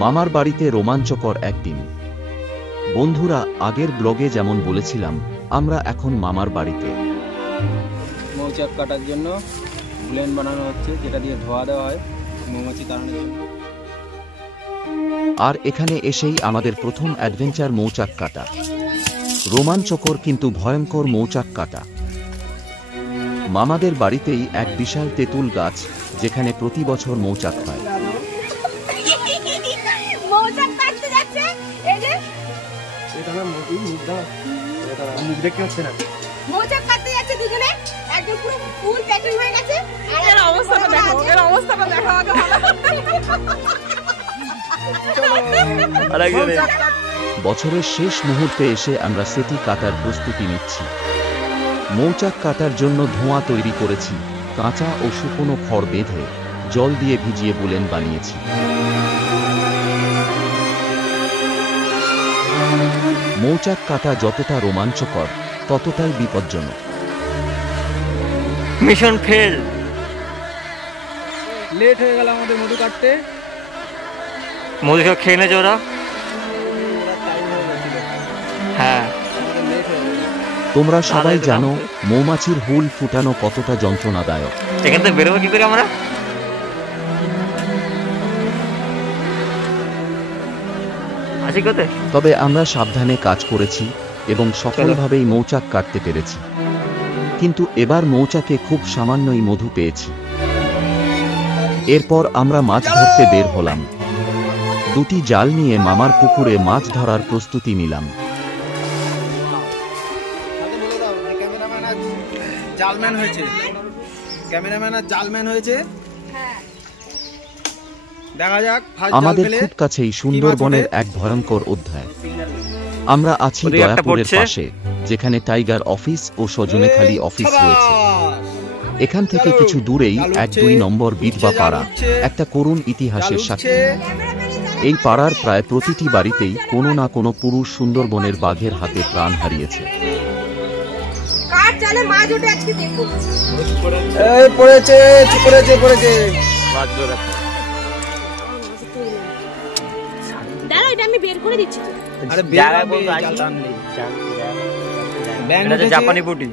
মামার বাড়িতে রোমাঞ্চকর একদিন। বন্ধুরা, আগের ব্লগে যেমন বলেছিলাম, আমরা এখন মামার বাড়িতে। মৌচাক কাটার জন্য ব্লেন্ড বানানো হচ্ছে, যেটা দিয়ে ধোয়া দেওয়া হয় মৌমাছি তাড়ানোর জন্য। আর এখানে এসেই আমাদের প্রথম অ্যাডভেঞ্চার মৌচাক কাটা। রোমাঞ্চকর কিন্তু ভয়ঙ্কর মৌচাক কাটা। মামাদের বাড়িতেই এক বিশাল তেঁতুল গাছ, যেখানে প্রতি বছর মৌচাক হয়। মৌচাক কাটতে যাচ্ছে, এই যে এটা না মুখ দাও, এটা মুখ দেখতে হচ্ছে না। মৌচাক কাটতে যাচ্ছে দুজনে, একদম পুরো ফুল ট্যাটু হয়ে গেছে। এর অবস্থাটা দেখো, এর অবস্থাটা দেখো আগে ভালো। বছরের শেষ মুহূর্তে এসে আমরা সেটি কাটার প্রস্তুতি নিচ্ছি। মৌচাক কাটার জন্য ধোঁয়া তৈরি করেছি, কাঁচা ও শুকনো খড় বেঁধে জল দিয়ে ভিজিয়ে বুলেন বানিয়েছি। মৌচাক কাটা যতটা রোমাঞ্চকর, ততটাই বিপজ্জনক। Mission fail. লেট হয়ে গেল আমাদের মধু কাটতে। মধু সব খেয়ে নেছে ওরা। হ্যাঁ, তোমরা সবাই জানো মৌমাছির হুল ফুটানো কতটা যন্ত্রণাদায়ক। এখান থেকে বেরোবো কি করে আমরা? আছি কোথায়? তবে আমরা সাবধানে কাজ করেছি এবং সফলভাবেই মৌচাক কাটতে পেরেছি। কিন্তু এবার মৌচাকে খুব সামান্যই মধু পেয়েছি। এরপর আমরা মাছ ধরতে বের হলাম। দুটি জাল নিয়ে মামার পুকুরে মাছ ধরার প্রস্তুতি নিলাম। জালম্যান হয়েছে, ক্যামেরাম্যান আর জালম্যান হয়েছে। দেখা যাক। আমাদের খুব কাছেই সুন্দরবনের এক ভয়ঙ্কর অধ্যায়। আমরা আছি দয়াপুরের পাশে, যেখানে টাইগার অফিস ও সজনেখালি অফিস রয়েছে। এখান থেকে কিছু দূরেই 1-2 নম্বর বিধবা পাড়া, একটা করুণ ইতিহাসের সাক্ষী। এই পাড়ার প্রায় প্রতিটি বাড়িতেই কোনো না কোনো পুরুষ সুন্দরবনের বাঘের হাতে প্রাণ হারিয়েছে। আমি বের করে দিচ্ছি। জাপানি পুটি।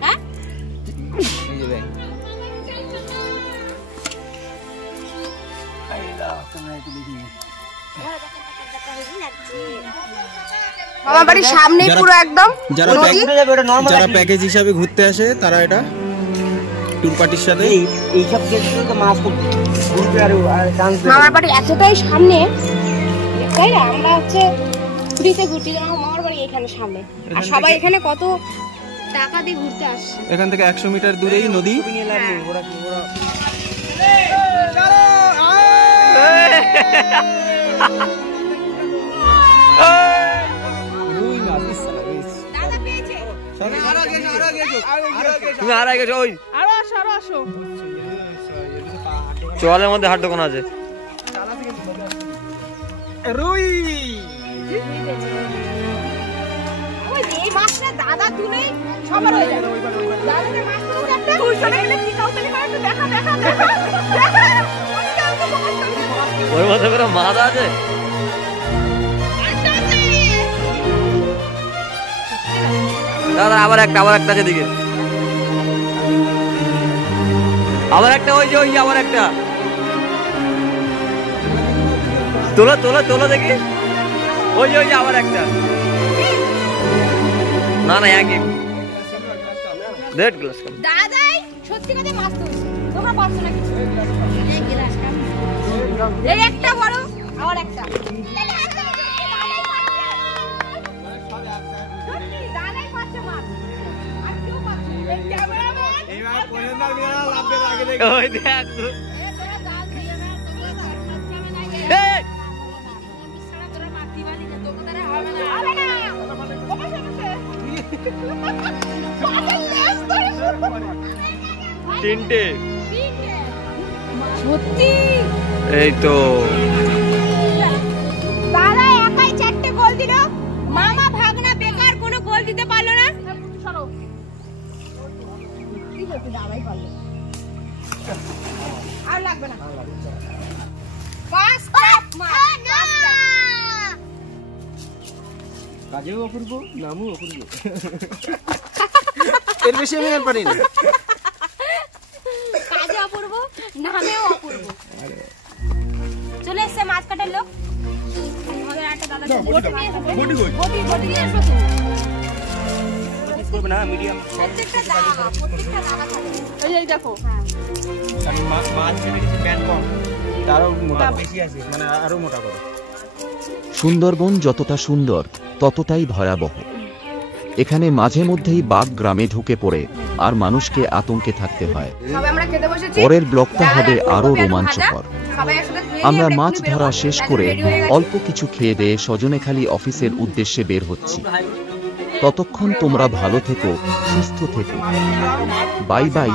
মামার বাড়ির সামনে পুরো একদম। যারা প্যাকেজ হিসাবে ঘুরতে আসে তারা এটা ট্যুর পার্টির সাথে এইসব মামার বাড়ি এতটাই সামনে, তাই না? আমরা হচ্ছে ফ্রিতে ঘুরতে যাবো, মামার বাড়ি এখানে সামনে। আর সবাই এখানে কত টাকা দিয়ে ঘুরতে আসছে। এখান থেকে 100 মিটার দূরেই নদী। তুমি আর আগে ওই আরো আসো, আরো আসো। চলের মধ্যে হাট দোকান আছে। রুই এই মাছটা দাদা তুলে সবার হয়ে যাবে। দাদাকে মাছ তুলে একটা তুই চলে গেলে কি কাউতালি করে একটু দেখা দেখা দেখা। ওর মধ্যে করে মাছ আছে। দাদা আবার একটা আছে দিকে, আবার একটা, ওই যে ওই আবার একটা। তোলা তোলা তোলা দেখি, ওই যে ওই যে আবার একটা। না না একই দেড় গ্লাস। দাদাই সত্যি কথা মাছ তুলছে, তোমরা পারছো না কিছু। এই গ্লাস কাপ, এই একটা বড়, আবার একটা। দাদাই পারছে মাছ, আর কেউ পারছে না। এই ক্যামেরাম্যান এইবার পয়নার মেলা লাভবে আগে দেখো। ওই দেখ তো, এ তোরা দাল দিয়ে না, তোমরা দাল খাচ্ছে না। এই বিছানা তোরা মাটি বালি না, তোকে তারা হবে না, হবে না। বাবা শুনছে তিনটে সত্যি। এই তো দাদা একাই 4টে গোল দিল, মামা ভাগনা বেকার কোনো গোল দিতে পারলো না। সরো ঠিক আছে, দাদাই পারলো। আর লাগবে না। পাঁচ কাপ মাছ। কাজেও অপূর্ব, নামও অপূর্ব। এর বেশি আমি আর পারি না। কাজে অপূর্ব, নামেও অপূর্ব। চলে এসছে মাছ কাটার লোক। আমাদের একটা দাদা বটি নিয়ে এসো, বটি নিয়ে এসো তুমি। করবে না মিডিয়াম। প্রত্যেকটা দাগা থাকে। এই দেখো, আমি মাছ ভেবে কিছু প্যান্ট কম, তারও মোটা বেশি আছে, মানে আরো মোটা করে। সুন্দরবন যতটা সুন্দর ততটাই ভয়াবহ। এখানে মাঝে মধ্যেই বাঘ গ্রামে ঢুকে পড়ে আর মানুষকে আতঙ্কে থাকতে হয়। সবাই আমরা খেতে বসেছি। পরের ব্লগটা হবে আরো রোমাঞ্চকর। সবাই একসাথে খেয়ে আমরা নিয়ে মাছ এক্ষুনি ধরা বেরোবো। শেষ করে অল্প কিছু খেয়ে দিয়ে সজনেখালি অফিসের উদ্দেশ্যে বের হচ্ছি। ততক্ষণ তোমরা ভালো থেকো, সুস্থ থেকো। Bye bye.